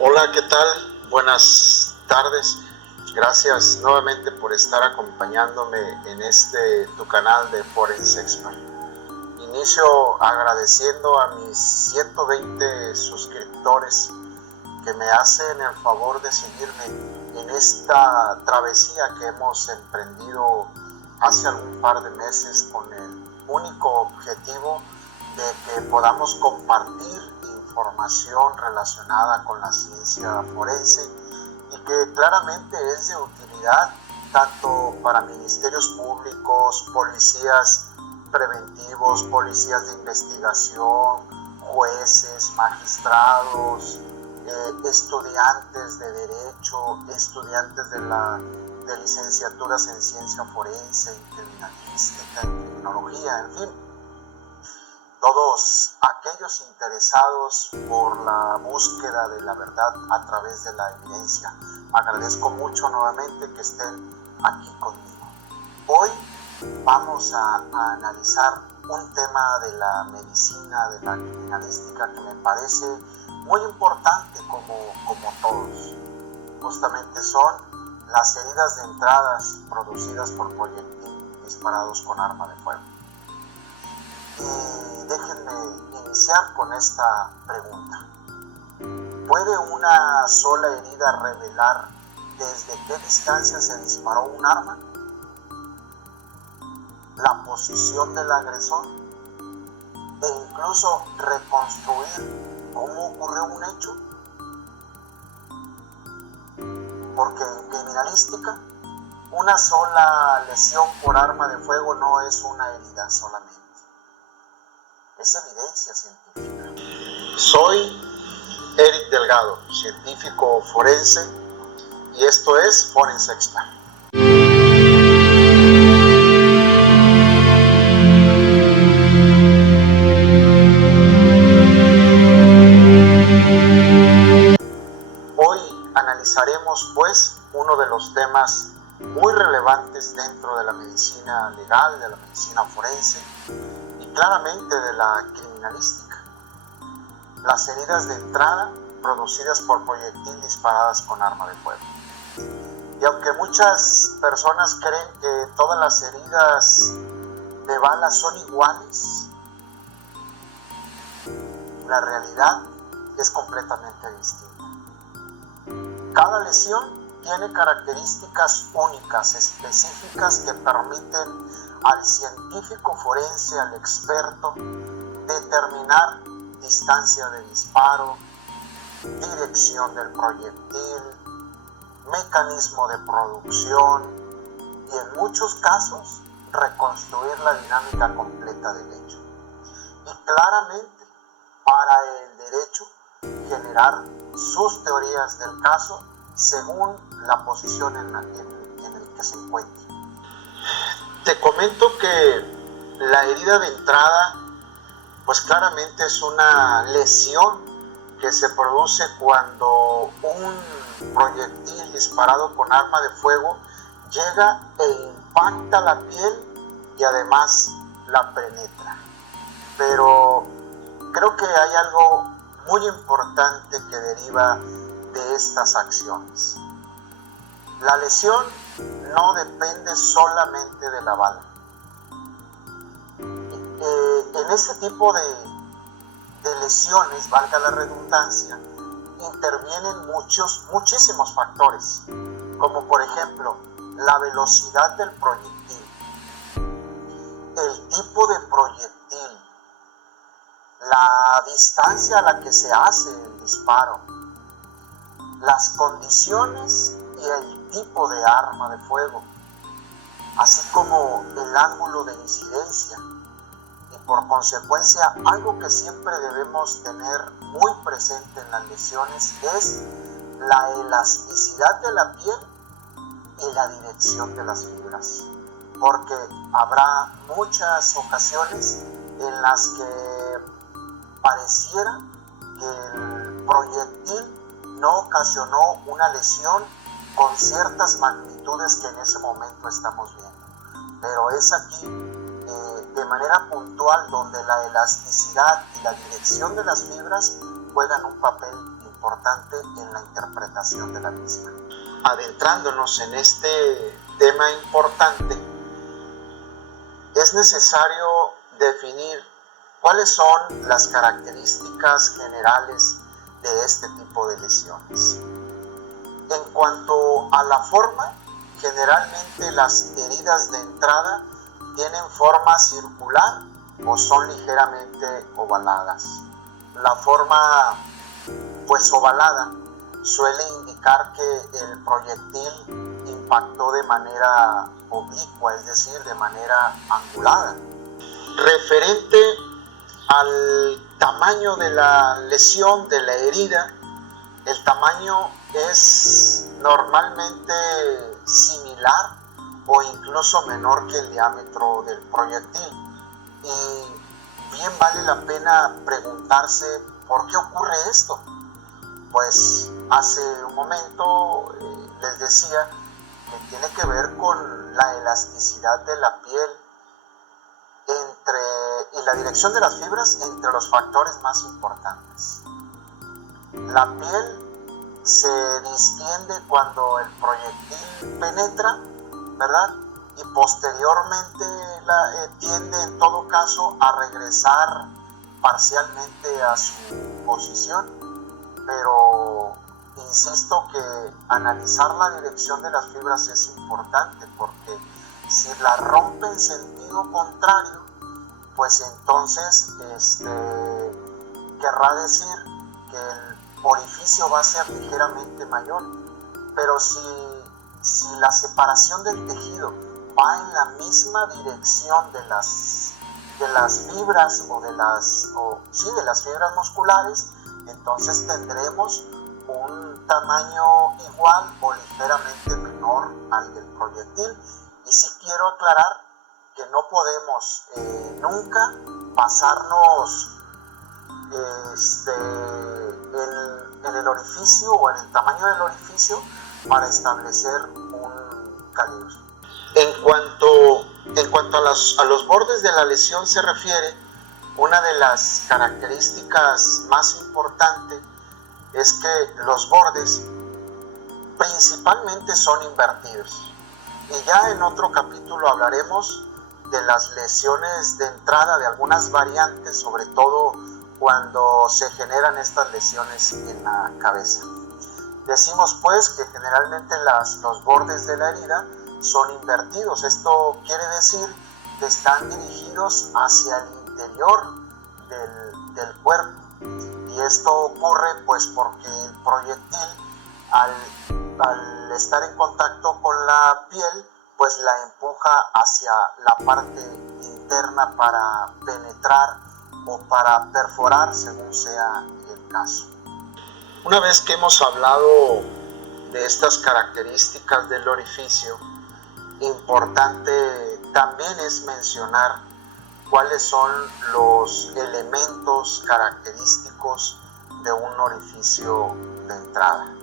Hola, ¿qué tal? Buenas tardes. Gracias nuevamente por estar acompañándome en tu canal de Forense Expert. Inicio agradeciendo a mis 120 suscriptores que me hacen el favor de seguirme en esta travesía que hemos emprendido hace algún par de meses con el único objetivo de que podamos compartir información relacionada con la ciencia forense y que claramente es de utilidad tanto para ministerios públicos, policías preventivos, policías de investigación, jueces, magistrados, estudiantes de derecho, estudiantes de licenciaturas en ciencia forense, en criminalística, en criminología, en fin. Todos aquellos interesados por la búsqueda de la verdad a través de la evidencia. Agradezco mucho nuevamente que estén aquí conmigo. Hoy vamos a analizar un tema de la medicina, de la criminalística, que me parece muy importante como todos. Justamente son las heridas de entradas producidas por proyectiles disparados con arma de fuego. Y déjenme iniciar con esta pregunta. ¿Puede una sola herida revelar desde qué distancia se disparó un arma? ¿La posición del agresor? ¿E incluso reconstruir cómo ocurrió un hecho? Porque en criminalística, una sola lesión por arma de fuego no es una herida solamente. Es evidencia científica. Soy Eric Delgado, científico forense, y esto es Forense Expert. Hoy analizaremos, pues, uno de los temas muy relevantes dentro de la medicina legal, de la medicina forense, claramente de la criminalística: las heridas de entrada producidas por proyectil disparadas con arma de fuego. Y aunque muchas personas creen que todas las heridas de bala son iguales, la realidad es completamente distinta. Cada lesión tiene características únicas, específicas, que permiten al científico forense, al experto, determinar distancia de disparo, dirección del proyectil, mecanismo de producción y, en muchos casos, reconstruir la dinámica completa del hecho. Y claramente, para el derecho, generar sus teorías del caso según la posición en el que se encuentre. Te comento que la herida de entrada, pues claramente es una lesión que se produce cuando un proyectil disparado con arma de fuego llega e impacta la piel y además la penetra. Pero creo que hay algo muy importante que deriva de estas acciones. La lesión no depende solamente de la bala. En este tipo de lesiones, valga la redundancia, intervienen muchísimos factores, como por ejemplo la velocidad del proyectil, el tipo de proyectil, la distancia a la que se hace el disparo, las condiciones y el tipo de arma de fuego, así como el ángulo de incidencia. Y por consecuencia, algo que siempre debemos tener muy presente en las lesiones es la elasticidad de la piel y la dirección de las fibras, porque habrá muchas ocasiones en las que pareciera que el proyectil no ocasionó una lesión con ciertas magnitudes que en ese momento estamos viendo, pero es aquí de manera puntual donde la elasticidad y la dirección de las fibras juegan un papel importante en la interpretación de la misma. Adentrándonos en este tema importante, es necesario definir cuáles son las características generales de este tipo de lesiones. En cuanto a la forma, generalmente las heridas de entrada tienen forma circular o son ligeramente ovaladas. La forma ovalada suele indicar que el proyectil impactó de manera oblicua, es decir, de manera angulada. Referente al tamaño de la lesión, de la herida, el tamaño es normalmente similar o incluso menor que el diámetro del proyectil. Y bien vale la pena preguntarse ¿por qué ocurre esto? Pues hace un momento les decía que tiene que ver con la elasticidad de la piel y la dirección de las fibras entre los factores más importantes. La piel se distiende cuando el proyectil penetra, ¿verdad? Y posteriormente tiende en todo caso a regresar parcialmente a su posición. Pero insisto que analizar la dirección de las fibras es importante, porque si la rompe en sentido contrario, pues entonces querrá decir que el orificio va a ser ligeramente mayor. Pero si la separación del tejido va en la misma dirección de las fibras de las fibras musculares, entonces tendremos un tamaño igual o ligeramente menor al del proyectil. Y sí quiero aclarar que no podemos nunca basarnos en el orificio o en el tamaño del orificio para establecer un calibre. En cuanto a los bordes de la lesión se refiere, una de las características más importantes es que los bordes principalmente son invertidos. Y ya en otro capítulo hablaremos de las lesiones de entrada, de algunas variantes, sobre todo cuando se generan estas lesiones en la cabeza. Decimos pues que generalmente los bordes de la herida son invertidos. Esto quiere decir que están dirigidos hacia el interior del cuerpo. Y esto ocurre pues porque el proyectil al estar en contacto con la piel pues la empuja hacia la parte interna para penetrar o para perforar, según sea el caso. Una vez que hemos hablado de estas características del orificio, importante también es mencionar cuáles son los elementos característicos de un orificio de entrada.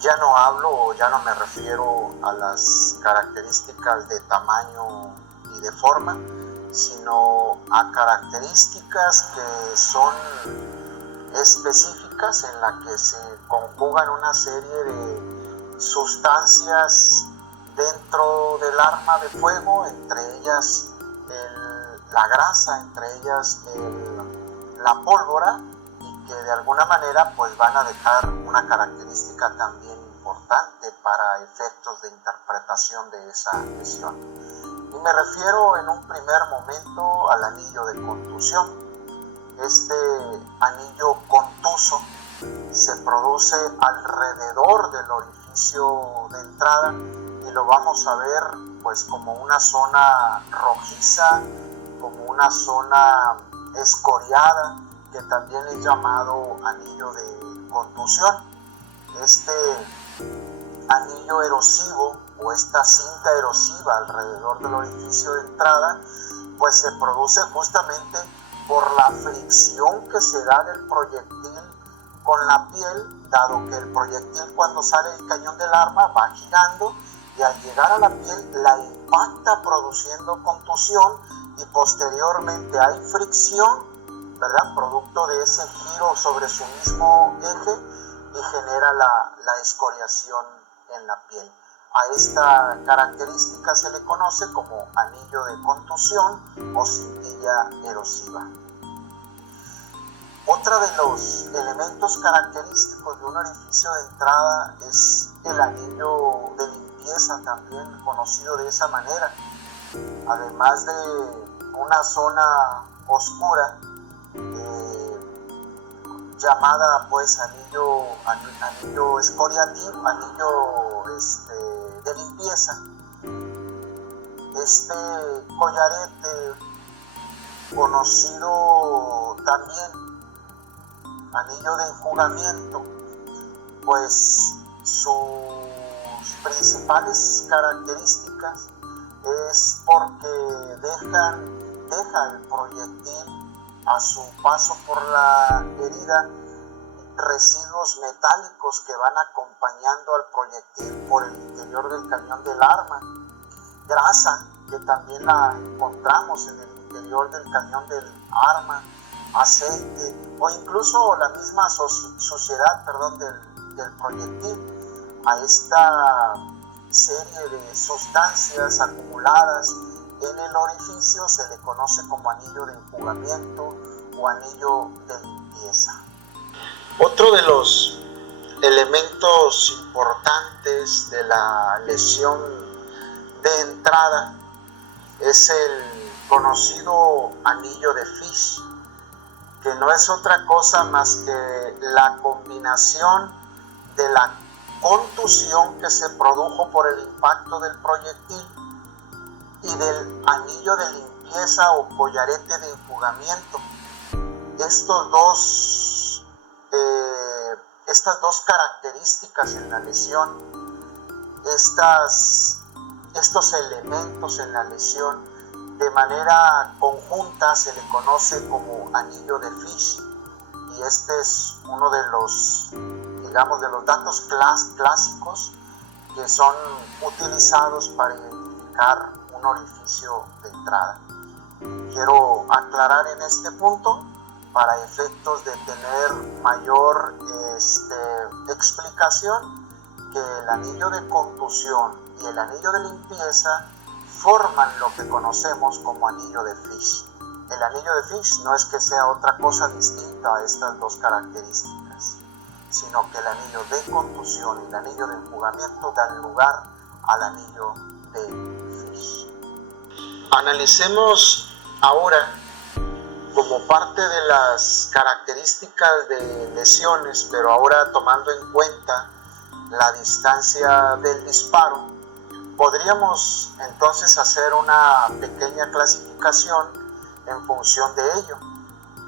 Ya no hablo o ya no me refiero a las características de tamaño y de forma, sino a características que son específicas en las que se conjugan una serie de sustancias dentro del arma de fuego, entre ellas la grasa, entre ellas la pólvora, y que de alguna manera pues van a dejar una característica también importante para efectos de interpretación de esa lesión. Y me refiero en un primer momento al anillo de contusión. Este anillo contuso se produce alrededor del orificio de entrada y lo vamos a ver pues como una zona rojiza, como una zona escoriada, que también es llamado anillo de contusión. Este anillo erosivo o esta cinta erosiva alrededor del orificio de entrada pues se produce justamente por la fricción que se da del proyectil con la piel, dado que el proyectil cuando sale del cañón del arma va girando y al llegar a la piel la impacta produciendo contusión, y posteriormente hay fricción ¿verdad? Producto de ese giro sobre su mismo eje y genera la escoriación en la piel. A esta característica se le conoce como anillo de contusión o cintilla erosiva. Otro de los elementos característicos de un orificio de entrada es el anillo de limpieza, también conocido de esa manera. Además de una zona oscura llamada pues anillo escoriativo, anillo de limpieza. Este collarete, conocido también anillo de enjugamiento, pues sus principales características es porque deja el proyectil a su paso por la herida residuos metálicos que van acompañando al proyectil por el interior del cañón del arma, grasa que también la encontramos en el interior del cañón del arma, aceite o incluso la misma suciedad del proyectil. A esta serie de sustancias acumuladas en el orificio se le conoce como anillo de enjugamiento o anillo de limpieza. Otro de los elementos importantes de la lesión de entrada es el conocido anillo de Fish, que no es otra cosa más que la combinación de la contusión que se produjo por el impacto del proyectil y del anillo de limpieza o collarete de enjugamiento. Estas dos características en la lesión, estos elementos en la lesión, de manera conjunta se le conoce como anillo de Fish, y este es uno de los datos clásicos que son utilizados para identificar un orificio de entrada. Quiero aclarar en este punto, para efectos de tener mayor explicación, que el anillo de contusión y el anillo de limpieza forman lo que conocemos como anillo de Fish. El anillo de Fish no es que sea otra cosa distinta a estas dos características, sino que el anillo de contusión y el anillo de enjugamiento dan lugar al anillo de Fish. Analicemos ahora, como parte de las características de lesiones, pero ahora tomando en cuenta la distancia del disparo, podríamos entonces hacer una pequeña clasificación en función de ello.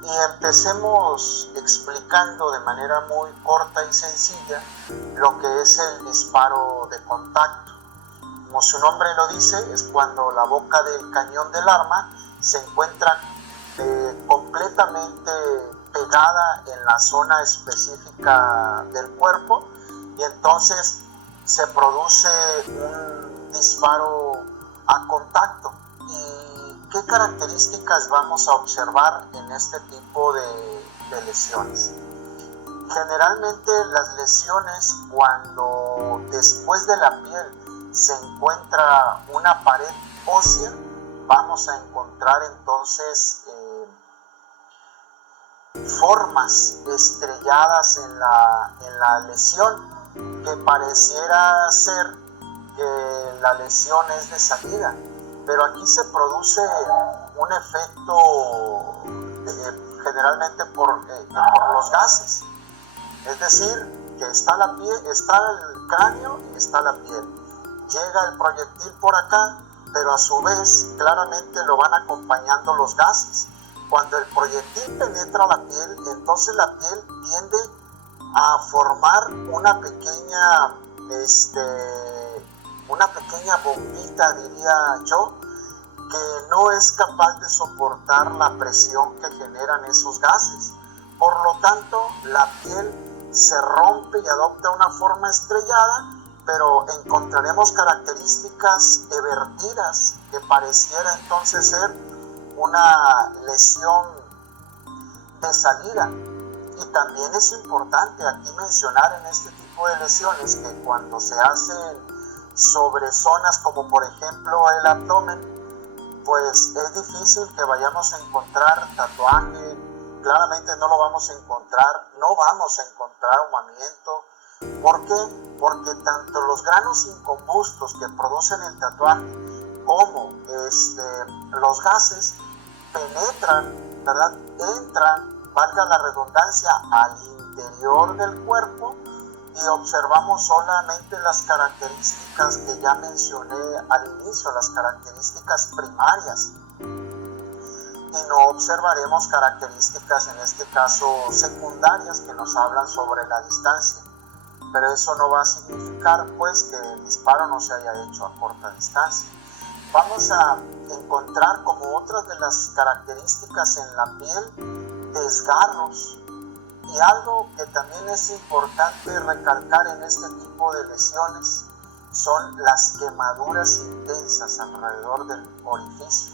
Y empecemos explicando de manera muy corta y sencilla lo que es el disparo de contacto. Como su nombre lo dice, es cuando la boca del cañón del arma se encuentra completamente pegada en la zona específica del cuerpo, y entonces se produce un disparo a contacto. ¿Y qué características vamos a observar en este tipo de lesiones? Generalmente las lesiones, cuando después de la piel se encuentra una pared ósea, vamos a encontrar entonces formas estrelladas en la lesión, que pareciera ser que la lesión es de salida, pero aquí se produce un efecto generalmente por los gases, es decir, que está el cráneo y está la piel. Llega el proyectil por acá, pero a su vez claramente lo van acompañando los gases. Cuando el proyectil penetra la piel, entonces la piel tiende a formar una pequeña bombita, diría yo, que no es capaz de soportar la presión que generan esos gases. Por lo tanto, la piel se rompe y adopta una forma estrellada, pero encontraremos características evertidas, que pareciera entonces ser una lesión de salida. Y también es importante aquí mencionar en este tipo de lesiones que cuando se hacen sobre zonas como por ejemplo el abdomen, pues es difícil que vayamos a encontrar tatuaje. Claramente no lo vamos a encontrar, no vamos a encontrar ahumamiento. ¿Por qué? Porque tanto los granos incombustos que producen el tatuaje como los gases penetran, ¿verdad? Entran, valga la redundancia, al interior del cuerpo y observamos solamente las características que ya mencioné al inicio, las características primarias. Y no observaremos características, en este caso secundarias, que nos hablan sobre la distancia. Pero eso no va a significar pues que el disparo no se haya hecho a corta distancia. Vamos a encontrar como otras de las características en la piel desgarros, y algo que también es importante recalcar en este tipo de lesiones son las quemaduras intensas alrededor del orificio,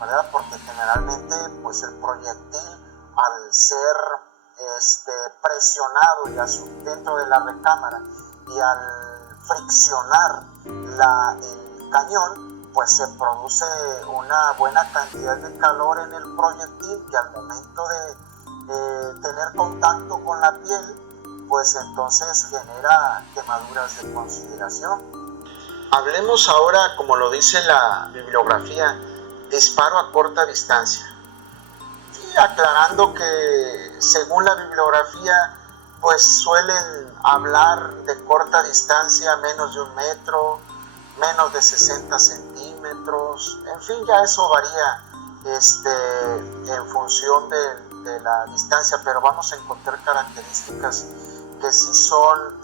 ¿verdad? Porque generalmente pues el proyectil, al ser presionado dentro de la recámara y al friccionar el cañón, pues se produce una buena cantidad de calor en el proyectil, y al momento de tener contacto con la piel, pues entonces genera quemaduras de consideración. Hablemos ahora, como lo dice la bibliografía, disparo a corta distancia. Y aclarando que según la bibliografía, pues suelen hablar de corta distancia, menos de 1 metro, menos de 60 centímetros, en fin, ya eso varía en función de la distancia, pero vamos a encontrar características que sí son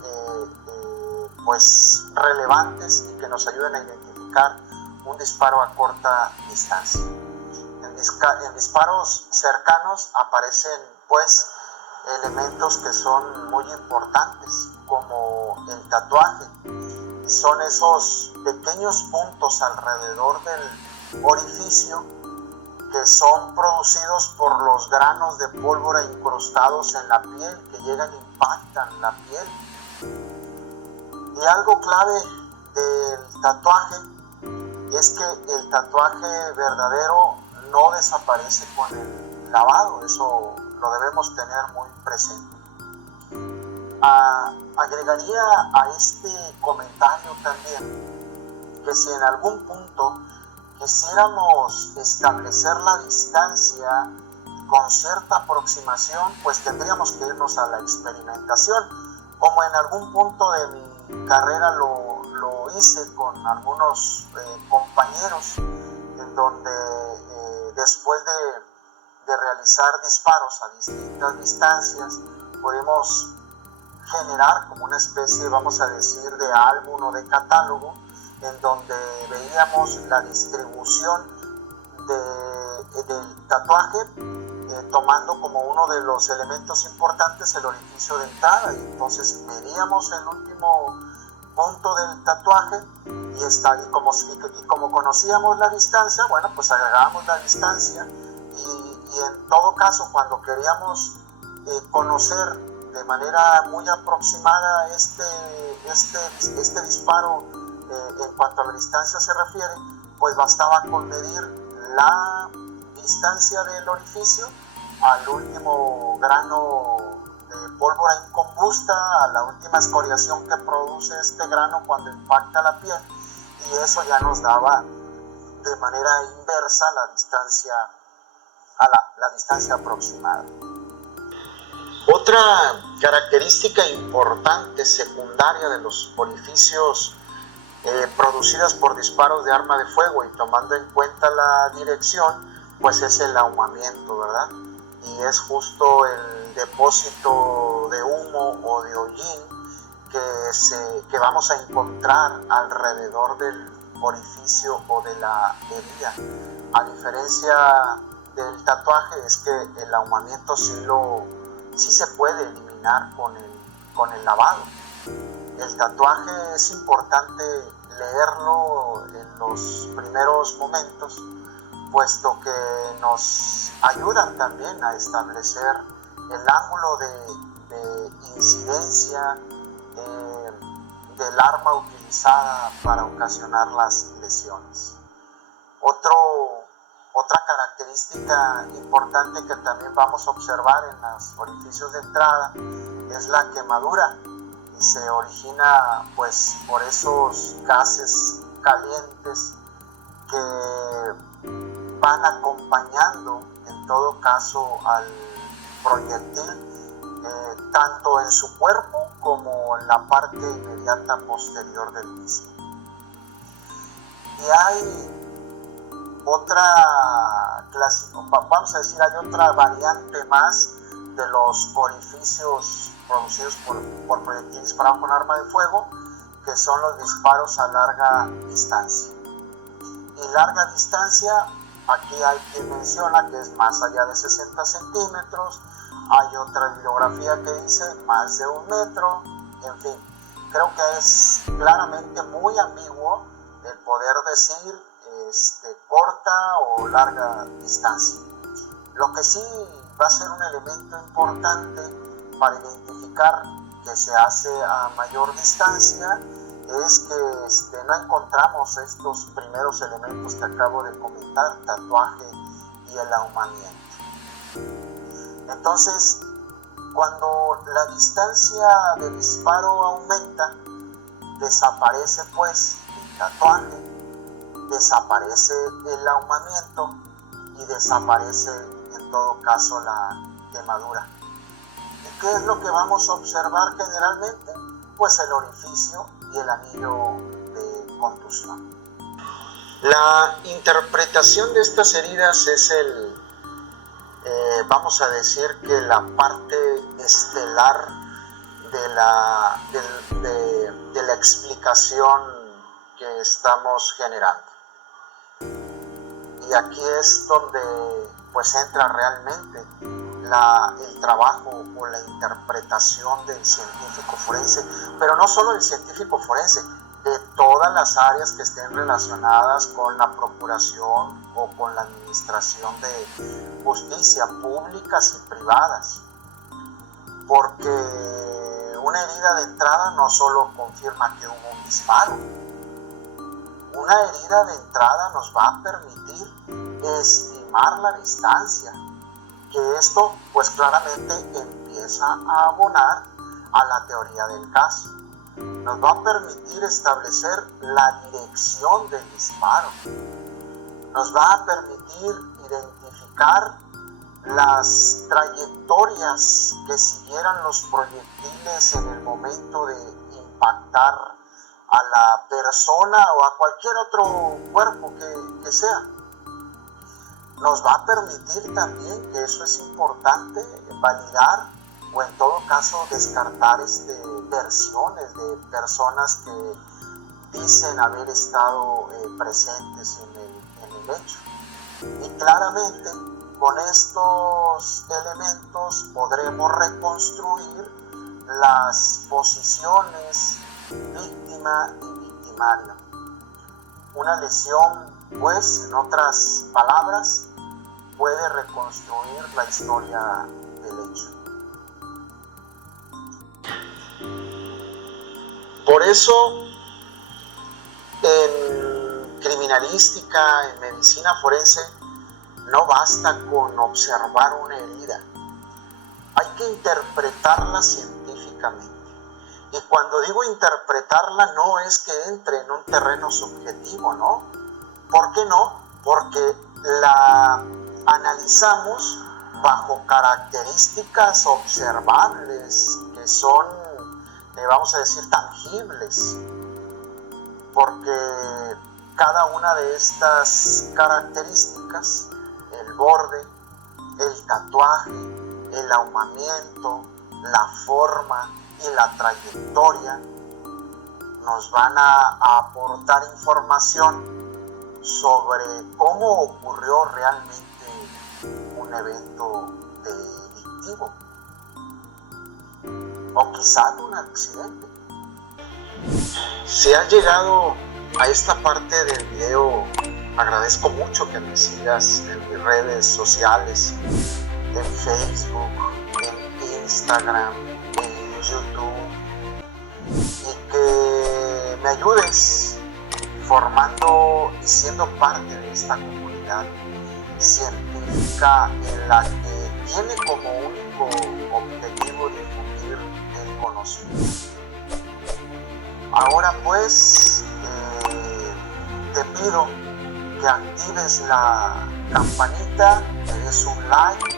pues relevantes y que nos ayudan a identificar un disparo a corta distancia. En disparos cercanos aparecen pues elementos que son muy importantes, como el tatuaje. Son esos pequeños puntos alrededor del orificio que son producidos por los granos de pólvora incrustados en la piel, que llegan e impactan la piel. Y algo clave del tatuaje es que el tatuaje verdadero no desaparece con el lavado, eso lo debemos tener muy presente. Agregaría a este comentario también que si en algún punto quisiéramos establecer la distancia con cierta aproximación, pues tendríamos que irnos a la experimentación, como en algún punto de mi carrera lo hice con algunos compañeros, en donde después de realizar disparos a distintas distancias, pudimos generar como una especie, vamos a decir, de álbum o de catálogo, en donde veíamos la distribución del tatuaje, tomando como uno de los elementos importantes el orificio de entrada, y entonces medíamos el último punto del tatuaje y como conocíamos la distancia, bueno, pues agregábamos la distancia, y en todo caso cuando queríamos conocer de manera muy aproximada este disparo en cuanto a la distancia se refiere, pues bastaba con medir la distancia del orificio al último grano de pólvora incombusta, a la última escoriación que produce este grano cuando impacta la piel, y eso ya nos daba de manera inversa la distancia la distancia aproximada. Otra característica importante secundaria de los orificios producidas por disparos de arma de fuego, y tomando en cuenta la dirección, pues es el ahumamiento, ¿verdad? Y es justo el depósito de humo o de hollín que vamos a encontrar alrededor del orificio o de la herida. A diferencia del tatuaje, es que el ahumamiento sí se puede eliminar con el lavado. El tatuaje es importante leerlo en los primeros momentos, puesto que nos ayudan también a establecer el ángulo de incidencia del arma utilizada para ocasionar las lesiones. Otra característica importante que también vamos a observar en los orificios de entrada es la quemadura, y se origina pues por esos gases calientes que van acompañando en todo caso al proyectil, tanto en su cuerpo como en la parte inmediata posterior del mismo. Y hay otra clase, vamos a decir, hay otra variante más de los orificios producidos por proyectiles disparados con arma de fuego, que son los disparos a larga distancia. Y larga distancia, aquí hay quien menciona que es más allá de 60 centímetros, hay otra bibliografía que dice más de 1 metro, en fin, creo que es claramente muy ambiguo el poder decir corta o larga distancia. Lo que sí va a ser un elemento importante para identificar que se hace a mayor distancia es que no encontramos estos primeros elementos que acabo de comentar, tatuaje y el ahumamiento. Entonces, cuando la distancia de disparo aumenta, desaparece pues el tatuaje, desaparece el ahumamiento y desaparece en todo caso la quemadura. ¿Y qué es lo que vamos a observar generalmente? Pues el orificio y el anillo de contusión. La interpretación de estas heridas es vamos a decir que la parte estelar de la explicación que estamos generando. Y aquí es donde pues entra realmente el trabajo o la interpretación del científico forense, pero no solo del científico forense, de todas las áreas que estén relacionadas con la procuración o con la administración de justicia, públicas y privadas. Porque una herida de entrada no solo confirma que hubo un disparo, una herida de entrada nos va a permitir estimar la distancia, que esto pues claramente empieza a abonar a la teoría del caso. Nos va a permitir establecer la dirección del disparo, nos va a permitir identificar las trayectorias que siguieran los proyectiles en el momento de impactar a la persona o a cualquier otro cuerpo que sea. Nos va a permitir también, que eso es importante, validar o en todo caso descartar versiones de personas que dicen haber estado presentes en el hecho. Y claramente con estos elementos podremos reconstruir las posiciones víctima y victimario. Una lesión, pues, en otras palabras, puede reconstruir la historia del hecho. Por eso, en criminalística, en medicina forense, no basta con observar una herida. Hay que interpretarla científicamente. Y cuando digo interpretarla, no es que entre en un terreno subjetivo, ¿no? ¿Por qué no? Porque la analizamos bajo características observables que son, vamos a decir, tangibles. Porque cada una de estas características, el borde, el tatuaje, el ahumamiento, la forma y la trayectoria, nos van a aportar información sobre cómo ocurrió realmente un evento delictivo o quizá un accidente. Si has llegado a esta parte del video Agradezco mucho que me sigas en mis redes sociales, en Facebook, en Instagram, en YouTube, y que me ayudes formando y siendo parte de esta comunidad científica en la que tiene como único objetivo difundir el conocimiento. Ahora pues te pido que actives la campanita, le des un like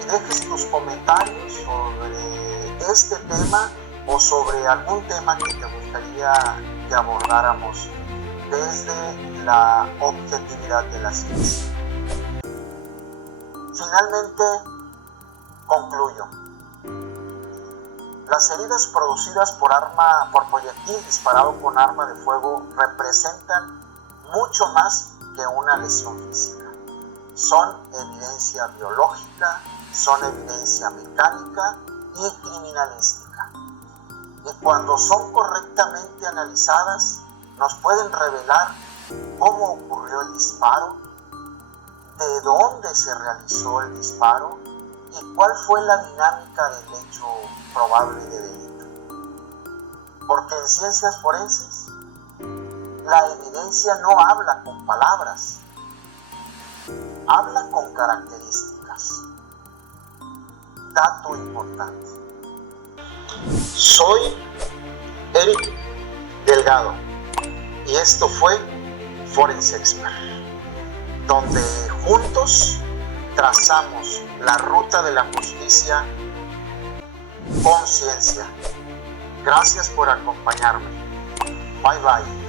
y dejes tus comentarios sobre este tema o sobre algún tema que te gustaría que abordáramos desde la objetividad de la ciencia. Finalmente, concluyo. Las heridas producidas por proyectil disparado con arma de fuego representan mucho más que una lesión física. Son evidencia biológica, son evidencia mecánica y criminalística. Y cuando son correctamente analizadas, nos pueden revelar cómo ocurrió el disparo, de dónde se realizó el disparo y cuál fue la dinámica del hecho probable de delito. Porque en ciencias forenses, la evidencia no habla con palabras, habla con características. Dato importante. Soy Eric Delgado y esto fue Forense Expert, donde juntos trazamos la ruta de la justicia con ciencia. Gracias por acompañarme. Bye bye.